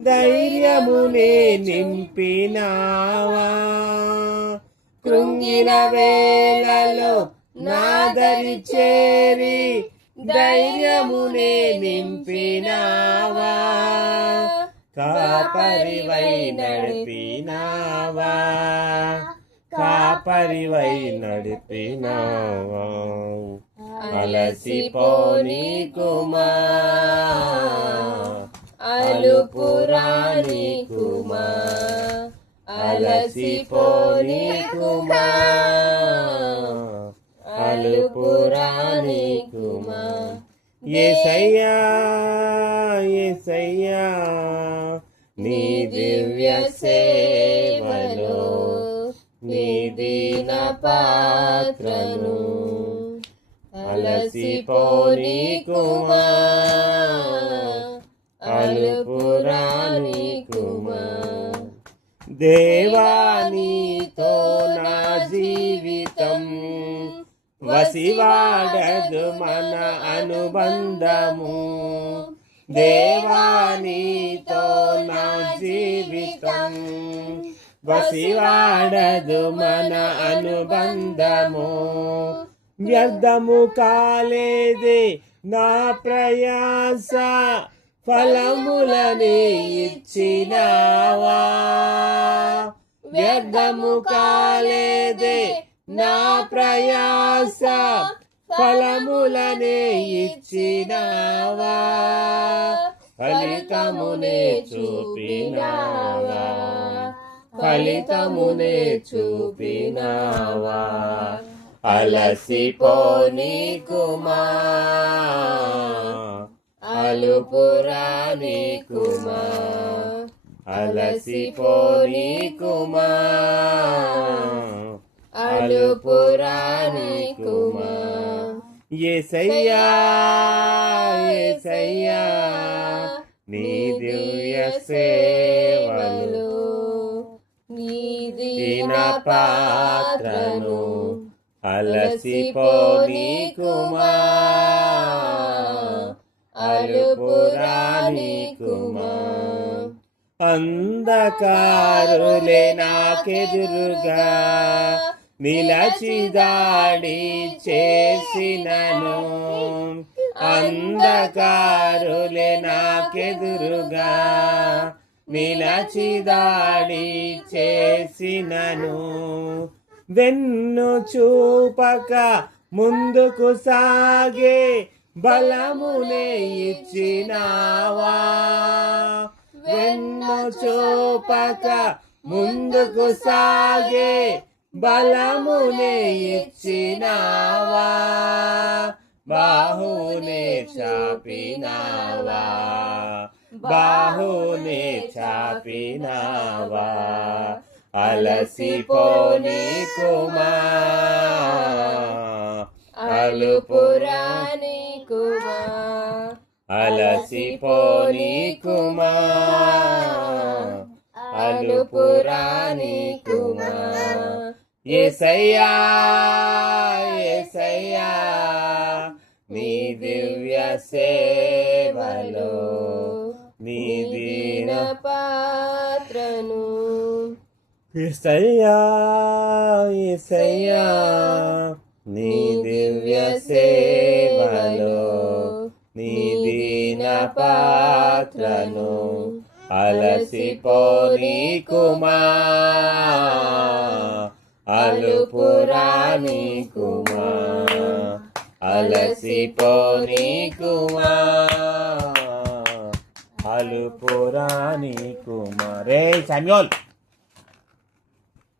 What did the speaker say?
ధైర్యమునే నింపినావా. కృంగిన వేళలో నాదరి చేరి ధైర్యమునే నింపినావా. కాపరివై నడిపినావా, కాపరివై నడిపినావా. అలసిపోని కుమా, అలుపురాని కుమా, అలసిపోని కుమా, అలుపురాని కుమా. యేసయ్యా యేసయ్యా నీ దివ్య సేవలో నీ దీన పాత్రను అలసిపోని కుమా, అలుపురాని కుమా. దేవా నీతో నా జీవితం వసివాడదు మన అనుబంధము. దేవా నీతో నా జీవితం వసివాడదు మన అనుబంధము. వ్యర్థము కాలేదే నా ప్రయాస, ఫలములని ఇచ్చినావా. వ్యర్థము కాలేదే నా ప్రయాస, ఫలములనే ఇచ్చినావా. ఫలితమునే చూపినావా, ఫలితమునే చూపినావా. అలసిపోని కుమా, అలుపురాని కుమా, అలసిపోని కుమా, అలుపురాని కుమా. యేసయ్యా యేసయ్యా నీ దివ్య సేవలో నీ దీన పాత్రను అలసిపోని కుమా, అలుపురాని కుమా. అంధకారులే నాకెదురుగా నిలచి దాడి చేసినను, అంధకారులే నాకెదురుగా నిలచి దాడి చేసినను. వెన్ను చూపక ముందుకు సాగే బలమునే ఇచ్చినావా. వెన్ను చూపక ముందుకు సాగే బలమునే ఇచ్చినావా. బాహునే చాపినావా, బాహునే చాపినావా. అలసిపోని కుమా, అలుపురాని కుమా, అలసిపోని కుమా, అలుపురాని కుమా. యేసయ్యా యేసయ్యా నీ దివ్య సేవలో నీ దీన పాత్రను. యేసయ్యా యేసయ్యా నీ దివ్య సేవలో నీ దీన పాత్రను అలసిపోని కుమా, అలుపురాని కుమా, అలసిపోని కుమా, అలుపురాని కుమా. రే శామ్యూల్.